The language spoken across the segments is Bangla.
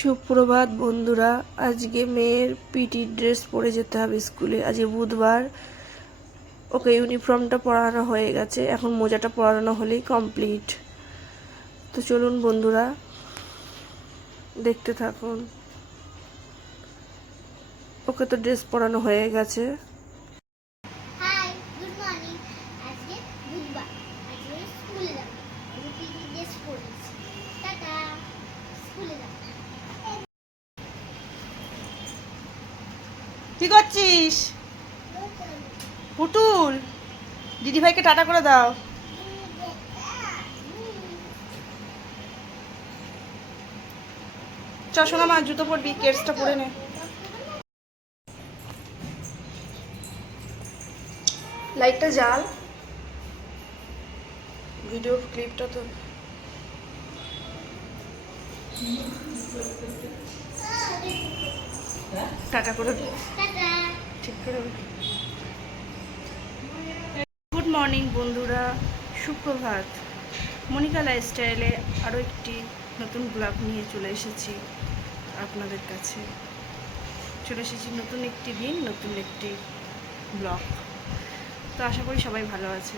সুপ্রভাত বন্ধুরা। আজকে মেয়ের পিটি ড্রেস পরে যেতে হবে স্কুলে। আজকে বুধবার। ওকে ইউনিফর্মটা পরানো হয়ে গেছে, এখন মোজাটা পরানো হলেই কমপ্লিট। তো চলুন বন্ধুরা, দেখতে থাকুন। ওকে তো ড্রেস পরানো হয়ে গেছে। কি করছিস পুতুল? দিদি ভাইকে টাটা করে দাও। চল শোনা মা, জুতো পরবি, কেটসটা পরে নে। লাইটটা জ্বাল, ভিডিও ক্লিপটা তো। টাটা করে ঠিক করে। গুড মর্নিং বন্ধুরা, সুপ্রভাত। মনিকা লাইফস্টাইলে আরও একটি নতুন ব্লগ নিয়ে চলে এসেছি আপনাদের কাছে। চলে এসেছি নতুন একটি দিন, নতুন একটি ব্লগ। তো আশা করি সবাই ভালো আছে,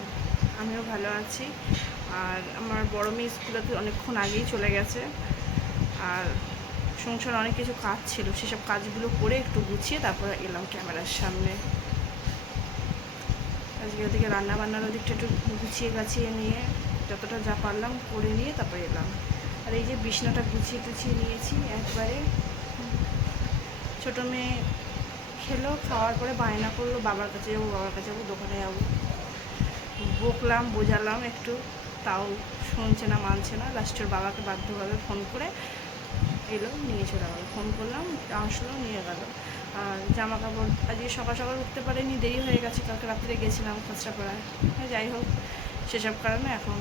আমিও ভালো আছি। আর আমার বড় মেয়ে স্কুলে তো অনেকক্ষণ আগেই চলে গেছে। আর সংসার অনেক কিছু কাজ ছিল, সেসব কাজগুলো করে একটু গুছিয়ে তারপর এলাম ক্যামেরার সামনে। আজকে ওদিকে রান্না বান্নার ওদিকটা একটু গুছিয়ে গাছিয়ে নিয়ে যতটা যা পারলাম করে নিয়ে তারপরে এলাম। আর এই যে বিছনাটা গুছিয়ে টুছিয়ে নিয়েছি একবারে। ছোটো মেয়ে খেলো, খাওয়ার পরে বায়না করলো বাবার কাছে যাবো, বাবার কাছে যাবো, দোকানে যাবো। বকলাম, বোঝালাম একটু, তাও শুনছে না, মানছে না। লাস্টের বাবাকে বাধ্যভাবে ফোন করে এলো, নিয়ে চলে গেলো। ফোন করলাম, আসলো, নিয়ে গেল। আর জামা কাপড় আজকে সকাল সকাল উঠতে পারিনি, দেরি হয়ে গেছে। কালকে রাত্রে গেছিলাম কাঁচরাপাড়ায়। যাই হোক, সেসব কারণে এখন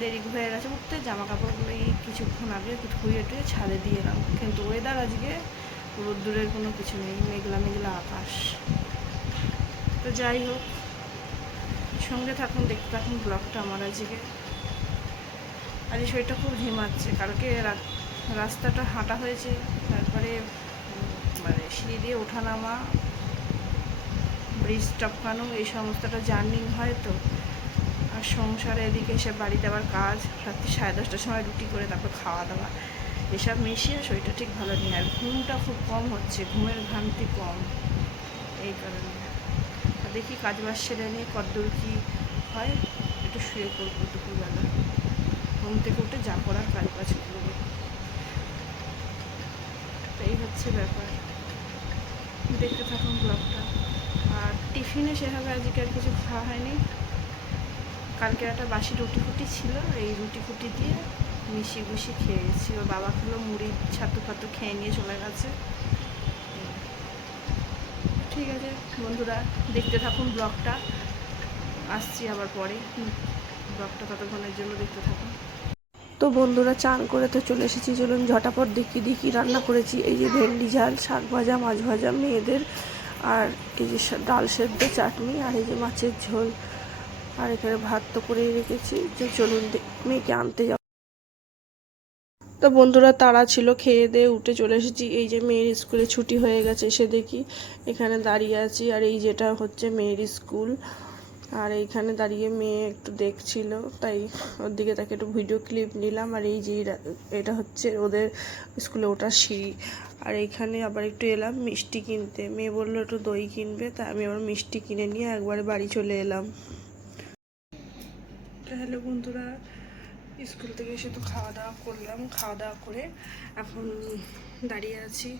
দেরি হয়ে গেছে উঠতে। জামা কাপড়গুলো এই কিছুক্ষণ আগে একটু ধুয়ে টুয়ে ছাদে দিয়ে এলাম। কিন্তু ওয়েদার আজকে রোদ্দুরের কোনো কিছু নেই, মেঘলা মেঘলা আকাশ। তো যাই হোক, সঙ্গে থাকুন, দেখতে থাকুন ব্লগটা আমার আজকে। আজ শরীরটা খুব ঝিমাচ্ছে। কালকে রাস্তাটা হাঁটা হয়েছে, তারপরে মানে সিঁড়ি দিয়ে ওঠা নামা, ব্রিজ টপকানো, এই সমস্তটা জার্নি হয় তো। আর সংসারে এদিকে এসে বাড়িতে আবার কাজ, রাত্রি 10:30টার সময় রুটি করে তারপর খাওয়া দাওয়া, এসব মিশিয়ে শরীরটা ঠিক ভালো নেই। আর ঘুমটা খুব কম হচ্ছে, ঘুমের ঘামটি কম, এই কারণে। দেখি কাজ বাজ সেরে নিয়ে কতদূর কী হয়, একটু শুয়ে পড়বো দুপুরবেলা। ঘুম থেকে উঠে যা করার কাজ বাজ করবো, এই হচ্ছে ব্যাপার। দেখতে থাকুন ব্লগটা। আর টিফিনে সেভাবে আজকে আর কিছু খাওয়া হয়নি। কালকে একটা বাসি রুটি ফুটি ছিল, এই রুটি ফুটি দিয়ে মিশিয়ে গুছিয়ে খেয়ে গেছি। ওর বাবা খেলো, মুড়ি ছাতু ফাতু খেয়ে নিয়ে চলে গেছে। ঠিক আছে বন্ধুরা, দেখতে থাকুন ব্লগটা, আসছি আবার পরে। ব্লগটা ততক্ষণের জন্য দেখতে থাকুন। তো বন্ধুরা, চান করে তো চলে এসেছি। চলুন ঝটাপট দেখি রান্না করেছি। এই যে ভেন্ডি ঝাল, শাক ভাজা, মাছ ভাজা মেয়েদের, আর এই যে ডাল সেদ্ধ, চাটনি, আর এই যে মাছের ঝোল। আর এখানে ভাত তো করেই রেখেছি। যে চলুন মেয়েকে আনতে যাব। তো বন্ধুরা, তাড়া ছিল, খেয়ে দিয়ে উঠে চলে এসেছি। এই যে মেয়ের স্কুলে ছুটি হয়ে গেছে, এসে দেখি এখানে দাঁড়িয়ে আছি। আর এই যেটা হচ্ছে মেয়ের স্কুল। আর এইখানে দাঁড়িয়ে মেয়ে একটু দেখছিল, তাই ওর দিকে তাকে একটু ভিডিও ক্লিপ নিলাম। আর এই যে এটা হচ্ছে ওদের স্কুলে ওটা সিঁড়ি। আর এইখানে আবার একটু এলাম মিষ্টি কিনতে। মেয়ে বললো একটু দই কিনবে, তাই আমি আবার মিষ্টি কিনে নিয়ে একবারে বাড়ি চলে এলাম। হ্যালো বন্ধুরা, স্কুল থেকে এসে তো খাওয়া দাওয়া করলাম। খাওয়া দাওয়া করে এখন দাঁড়িয়ে আছি,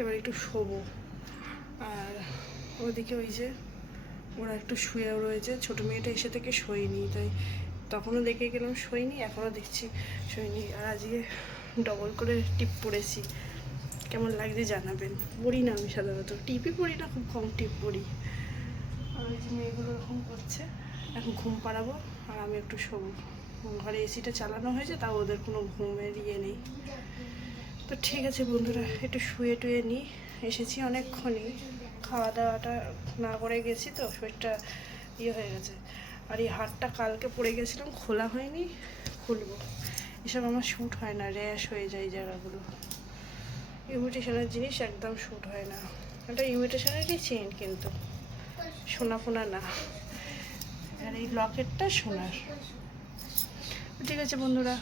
এবার একটু শোবো। আর ওদিকে ওই যে ওরা একটু শুয়েও রয়েছে। ছোটো মেয়েটা এসে থেকে শোয়নি, তাই তখনও দেখে গেলাম শোয়নি, এখনও দেখছি শোয়নি। আর আজকে ডবল করে টিপ পড়েছি, কেমন লাগছে জানাবেন। পড়ি না আমি সাধারণত, টিপই পড়ি না, খুব কম টিপ পড়ি। আর ওই যে মেয়েগুলো এরকম করছে, এখন ঘুম পাড়াবো আর আমি একটু শোবো। ঘরে এসিটা চালানো হয়েছে, তাও ওদের কোনো ঘুমের ইয়ে নেই। তো ঠিক আছে বন্ধুরা, একটু শুয়ে টুয়ে নিই। এসেছি অনেকক্ষণই, খাওয়া দাওয়াটা না করে গেছি তো শরীরটা ইয়ে হয়ে গেছে। আর এই হাতটা কালকে পড়ে গেছিলাম, খোলা হয়নি, খুলবো। এসব আমার শ্যুট হয় না, র্যাশ হয়ে যায় জায়গাগুলো। ইমিটেশনের জিনিস একদম শ্যুট হয় না। এটা ইমিটেশনেরই চেন কিন্তু সোনা ফোনা না। আর এই লকেটটা সোনার। ঠিক আছে বন্ধুরা,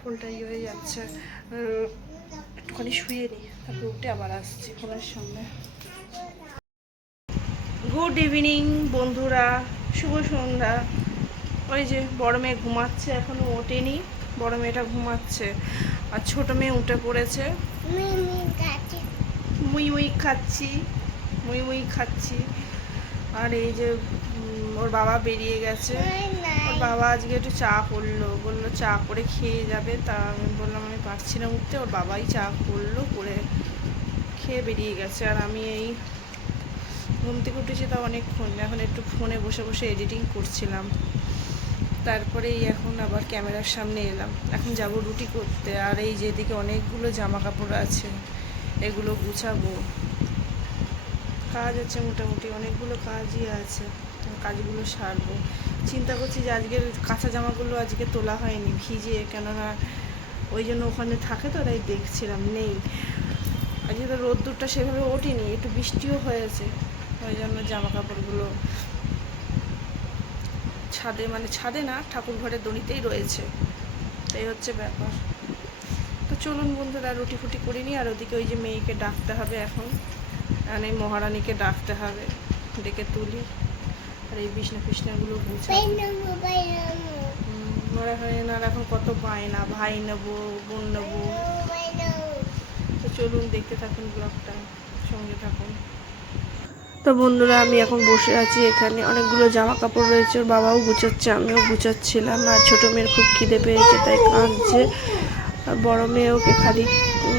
ফোনটা হয়ে যাচ্ছে, একটুখানি শুয়ে নিই, তারপর উঠে আবার আসছি ফোনের সামনে। গুড ইভিনিং বন্ধুরা, শুভ সন্ধ্যা। ওই যে বড় মেয়ে ঘুমাচ্ছে, এখনো ওঠেনি। বড় মেয়েটা ঘুমাচ্ছে আর ছোট মেয়ে উঠে পড়েছে। মুই মুই খাচ্ছি, মুই মুই খাচ্ছি। আর এই যে ওর বাবা বেরিয়ে গেছে। ওর বাবা আজকে একটু চা করলো, বললো চা করে খেয়ে যাবে। তা আমি বললাম আমি পারছি না উঠতে। ওর বাবাই চা করলো, করে খেয়ে বেরিয়ে গেছে। আর আমি এই ঘুম থেকে উঠেছি তা অনেকক্ষণ, এখন একটু ফোনে বসে বসে এডিটিং করছিলাম। তারপরেই এখন আবার ক্যামেরার সামনে এলাম। এখন যাব রুটি করতে। আর এই যেদিকে অনেকগুলো জামা কাপড় আছে, এগুলো গুছাবো। কাজ আছে, মোটামুটি অনেকগুলো কাজই আছে, কাজগুলো সারবো। চিন্তা করছি যে আজকের কাঁচা জামাগুলো আজকে তোলা হয়নি ভিজে, কেননা ওই জন্য ওখানে থাকে তো, তাই দেখছিলাম নেই। আজকে তো রোদ্দুরটা সেভাবে ওঠেনি, একটু বৃষ্টিও হয়েছে, ওই জন্য জামা কাপড়গুলো ছাদে, মানে ছাদে না, ঠাকুর ঘরের দড়িতেই রয়েছে। এই হচ্ছে ব্যাপার। তো চলুন বন্ধুরা, রুটি ফুটি করিনি। আর ওদিকে ওই যে মেয়েকে ডাকতে হবে এখন, মানে মহারানীকে ডাকতে হবে, ডেকে তুলি। আর এই বিছনা ফিছনাগুলো মনে হয় না। আর এখন কত বায়না, ভাই নেবো, বোন নেবো। তো চলুন দেখতে থাকুন ব্লগটা, সঙ্গে থাকুন। তো বন্ধুরা, আমি এখন বসে আছি এখানে, অনেকগুলো জামা কাপড় রয়েছে, ওর বাবাও গুছাচ্ছে, আমিও গুছাচ্ছিলাম। আর ছোটো মেয়ের খুব খিদে পেয়েছে, তাই কাঁদছে। আর বড় মেয়ে ওকে খালি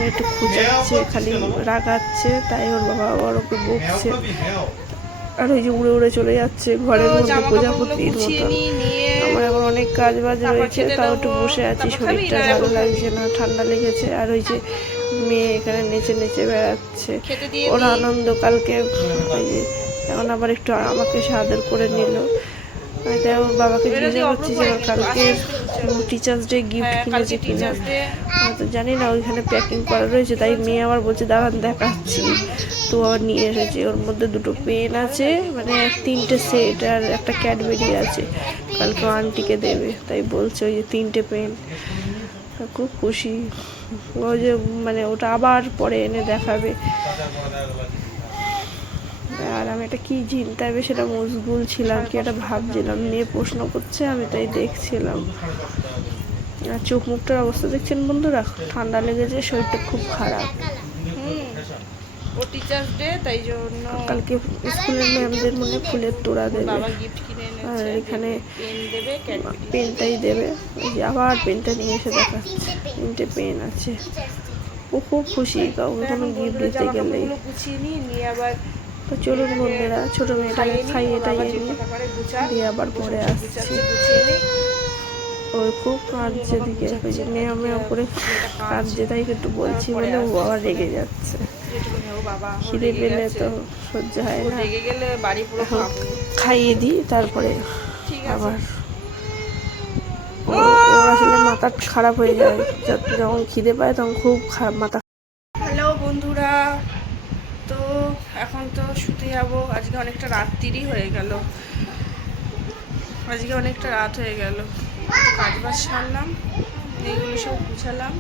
একটু খুঁজাচ্ছে, খালি রাগাচ্ছে, তাই ওর বাবা আবার ওকে বকছে। আর ওই যে উড়ে উড়ে চলে যাচ্ছে ঘরের মধ্যে প্রজাপতির মতন। আমার এখন অনেক কাজ বাজ রয়েছে, তাও একটু বসে আছি, শরীরটা ভালো লাগছে না, ঠান্ডা লেগেছে। আর ওই যে মেয়ে এখানে নেচে নেচে বেড়াচ্ছে, ওর আনন্দ। কালকে ওই যে এখন আবার একটু আমাকে সাদর করে নিল। আমি তাই ওর বাবাকে জিজ্ঞাসা করছি যে ওর কালকে টিচার্স ডে গিফট কিনেছে কিনা। তো জানি না, ওইখানে প্যাকিং করা রয়েছে, তাই মেয়ে আবার বলছে দাঁড়ান দেখাচ্ছি। তো আবার নিয়ে এসেছে, ওর মধ্যে দুটো পেন আছে, মানে 3টে সেট, আর একটা ক্যাডবেরি আছে, কালকে আন্টিকে দেবে, তাই বলছে ওই যে 3টে পেন। খুব খুশি ও, যে মানে ওটা আবার পরে এনে দেখাবে। আর আমি একটা কী চিন্তায় সেটা মশগুল ছিলাম, কি একটা ভাবছিলাম, মেয়ে প্রশ্ন করছে, আমি তাই দেখছিলাম। আর চোখ মুখটার অবস্থা দেখছেন বন্ধুরা, ঠান্ডা লেগেছে, শরীরটা খুব খারাপ। ও টিচার্স ডে, তাই জন্য কালকে স্কুলের ম্যামদের মনে ফুলের তোড়া দেবে, আর এখানে পেনটাই দেবে। ওই যে আবার পেনটা নিয়ে এসে দেখাচ্ছে, 3টে পেন আছে। ও খুব খুশি, কাউকে কোনো গিফট দিতে গেলেই। তো চলুন বন্ধুরা, ছোটো মেয়েটাকে খাইয়ে টাইয়ে দিয়ে আবার পরে আসছি। ওর খুব কাঁদছে দিকে, ওই যে মেয়া মেয়া করে কাঁদছে, তাই একটু বলছি বলে ও আবার রেগে যাচ্ছে। খিদে পেলে তো সহ্য হয় না, খাইয়ে দিই তারপরে আবার। ওর আসলে মাথা খারাপ হয়ে যায়, যখন খিদে পায় তখন খুব খারাপ মাথা। হ্যালো বন্ধুরা, তো এখন তো শুতে যাবো। আজকে অনেকটা রাত্রিরই হয়ে গেল, আজকে অনেকটা রাত হয়ে গেল। কাজ বাজ সারলাম, এইগুলো সব গুছালাম,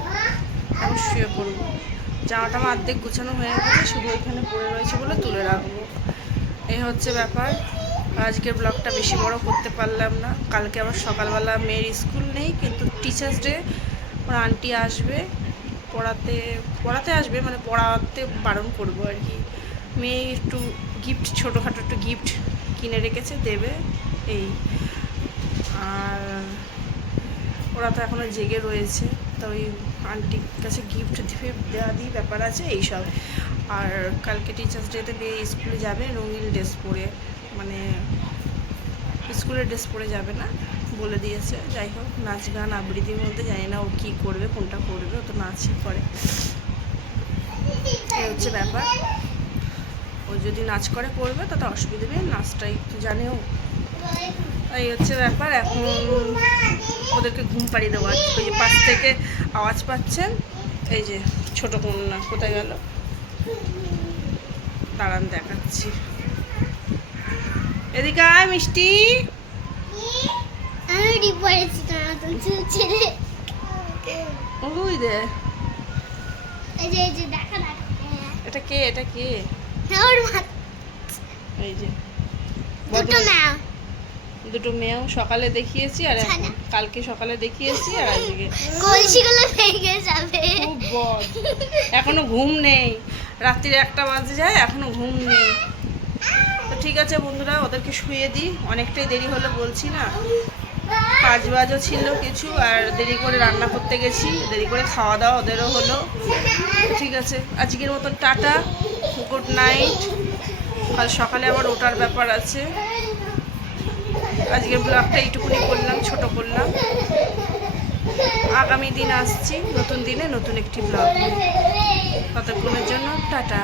এখন শুয়ে পড়বো। জামাটা আমার অর্ধেক গুছানো হয়ে গেছে, শুধু ওইখানে পড়ে রয়েছে বলে তুলে রাখবো। এই হচ্ছে ব্যাপার। আজকের ব্লগটা বেশি বড় করতে পারলাম না। কালকে আবার সকালবেলা মেয়ের স্কুল নেই, কিন্তু টিচার্স ডে, ওর আন্টি আসবে, পড়াতে আসবে, মানে পড়াতে বারণ করবো আর কি। মেয়ে একটু গিফট, ছোটোখাটো একটু গিফট কিনে রেখেছে, দেবে এই। আর ওরা তো এখনও জেগে রয়েছে, তো ওই আন্টির কাছে গিফট দেওয়া দিয়ে ব্যাপার আছে এইসব। আর কালকে টিচার্স ডেতে মেয়ে স্কুলে যাবে রঙিন ড্রেস পরে, মানে স্কুলের ড্রেস পরে যাবে না বলে দিয়েছে। যাই হোক, নাচ গান আবৃত্তির মধ্যে জানি না ও কী করবে, কোনটা করবে, ও তো নাচই করে। এই হচ্ছে ব্যাপার। ও যদি নাচ করে করবে তাতে অসুবিধা নেই, নাচটাই তো জানেও। এই হচ্ছে ব্যাপার। এখন ওদেরকে ঘুম পাড়িয়ে দেবো। ওই যে পাশ থেকে আওয়াজ পাচ্ছেন, এই যে ছোট কন্যা কোথায় গেল, দাঁড়ান দেখাচ্ছি। এদিকে আয় মিষ্টি। ওই দে, এটা কে, এটা কে? এই যে দুটো মেয়েও সকালে দেখিয়েছি, আর এখন কালকে সকালে দেখিয়েছি, আর আজকে খুব বদ। এখনো ঘুম নেই, রাত্রির 1টা বাজে যায়, এখনো ঘুম নেই। তো ঠিক আছে বন্ধুরা, ওদেরকে শুয়ে দিই, অনেকটাই দেরি হলো বলছি না, 5 বাজও ছিল কিছু, আর দেরি করে রান্না করতে গেছি, দেরি করে খাওয়া দাওয়া ওদেরও হলো। ঠিক আছে, আজকের মতন টাটা, গুড নাইট। কাল সকালে আবার ওঠার ব্যাপার আছে। আজকের ব্লগটা এইটুকুনি করলাম, ছোট করলাম। আগামী দিন আসছি নতুন দিনে নতুন একটি ব্লগ নিয়ে। ততক্ষণের জন্য টাটা।